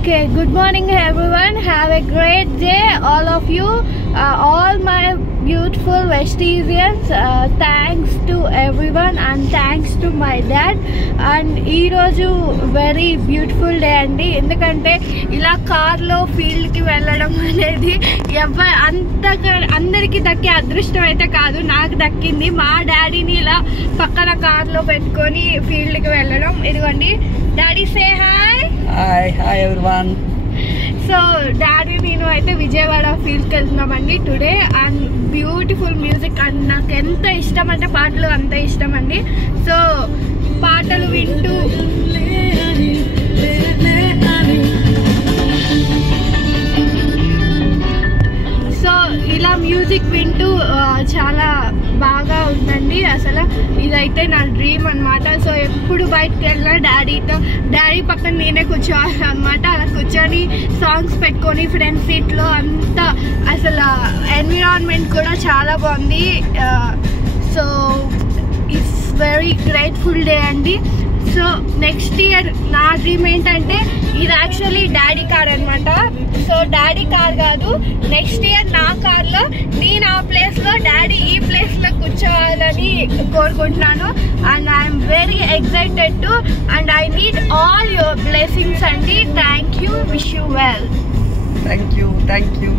Okay, good morning everyone. Have a great day, all of you, all my beautiful Westesians. Thanks to everyone and thanks to my dad. And ee roju very beautiful day andi, endukante ila car lo field ki velladam anedi andariki dakke adrushtam aithe kaadu, naaku dakkindi. Ma daddy ni ila pakkana car lo pettukoni field ki velladam. Idigandi daddy, say hi. Hi everyone. So daddy నేను అయితే Vijayawada field కి వెళ్తున్నామండి today. And beautiful music and నాకు ఎంత ఇష్టం అంటే పాటలు అంత ఇష్టం అండి. సో పాటలు వింటూ సో ఇలా మ్యూజిక్ వింటూ చాలా బాగా ఉందండి. అసలు ఇదైతే నా డ్రీమ్ అనమాట. సో ఎప్పుడు బయటకు వెళ్ళినా డాడీ పక్కన నేనే కూర్చోవాలి అనమాట. అలా కూర్చొని సాంగ్స్ పెట్టుకొని ఫ్రంట్ సీట్లో అంతా అసలు ఎన్విరాన్మెంట్ కూడా చాలా బాగుంది. So it's very grateful day అండి. సో నెక్స్ట్ ఇయర్ నా డ్రీమ్ ఏంటంటే ఇది యాక్చువల్లీ డాడీ కార్ అనమాట. సో డాడీ కార్ కాదు, నెక్స్ట్ ఇయర్ నా కార్లో నేను ఆ ప్లేస్లో డాడీ ఈ ప్లేస్లో కూర్చోవాలని కోరుకుంటున్నాను. And I'm very excited to and I need all your blessings అండి. Thank you, wish you well. Thank you.